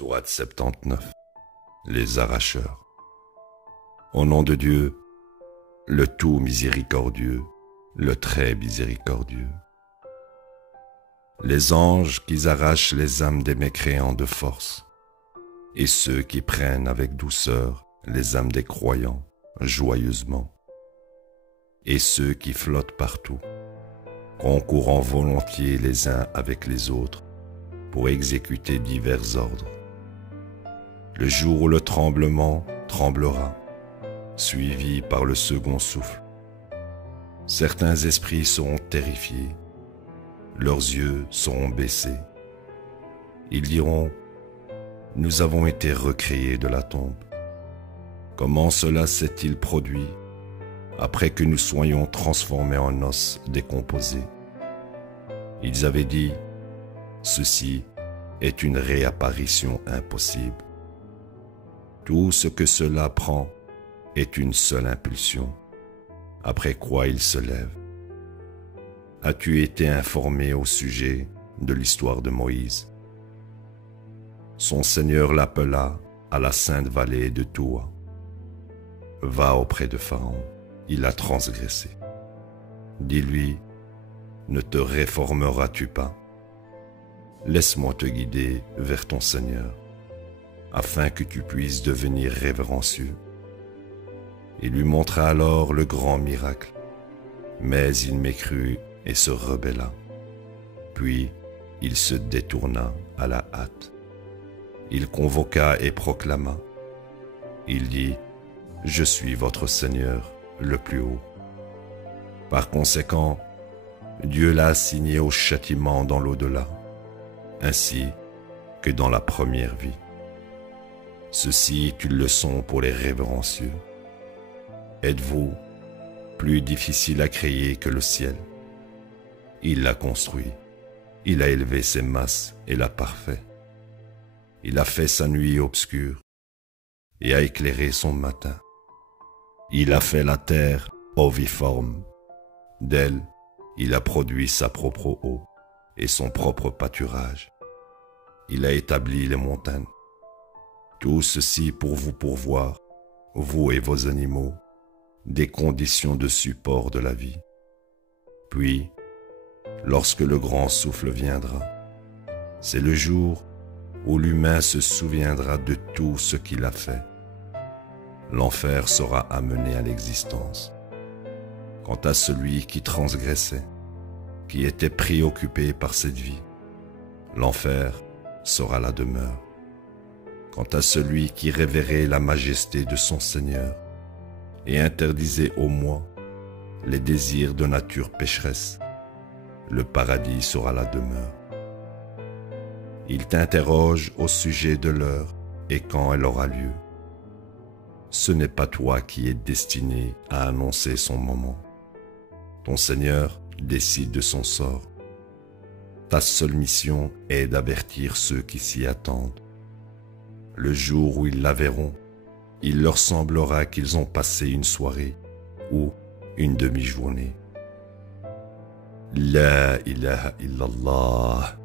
Sourate 79. Les arracheurs. Au nom de Dieu, le tout miséricordieux, le très miséricordieux. Les anges qui arrachent les âmes des mécréants de force, et ceux qui prennent avec douceur les âmes des croyants joyeusement, et ceux qui flottent partout, concourant volontiers les uns avec les autres pour exécuter divers ordres. Le jour où le tremblement tremblera, suivi par le second souffle, certains esprits seront terrifiés, leurs yeux seront baissés. Ils diront: nous avons été recréés de la tombe. Comment cela s'est-il produit après que nous soyons transformés en os décomposés? Ils avaient dit: ceci est une réapparition impossible. Tout ce que cela prend est une seule impulsion, après quoi il se lève. As-tu été informé au sujet de l'histoire de Moïse? Son Seigneur l'appela à la sainte vallée de Toua. Va auprès de Pharaon, il a transgressé. Dis-lui: ne te réformeras-tu pas? Laisse-moi te guider vers ton Seigneur, afin que tu puisses devenir révérencieux. Il lui montra alors le grand miracle, mais il mécrut et se rebella. Puis il se détourna à la hâte. Il convoqua et proclama. Il dit: je suis votre Seigneur le plus haut. Par conséquent, Dieu l'a assigné au châtiment dans l'au-delà, ainsi que dans la première vie. Ceci est une leçon pour les révérencieux. Êtes-vous plus difficile à créer que le ciel? Il l'a construit, il a élevé ses masses et l'a parfait. Il a fait sa nuit obscure et a éclairé son matin. Il a fait la terre oviforme. D'elle, il a produit sa propre eau et son propre pâturage. Il a établi les montagnes. Tout ceci pour vous pourvoir, vous et vos animaux, des conditions de support de la vie. Puis, lorsque le grand souffle viendra, c'est le jour où l'humain se souviendra de tout ce qu'il a fait. L'enfer sera amené à l'existence. Quant à celui qui transgressait, qui était préoccupé par cette vie, l'enfer sera la demeure. Quant à celui qui révérait la majesté de son Seigneur et interdisait au moi les désirs de nature pécheresse, le paradis sera la demeure. Il t'interroge au sujet de l'heure et quand elle aura lieu. Ce n'est pas toi qui es destiné à annoncer son moment. Ton Seigneur décide de son sort. Ta seule mission est d'avertir ceux qui s'y attendent. Le jour où ils la verront, il leur semblera qu'ils ont passé une soirée ou une demi-journée. La ilaha illallah.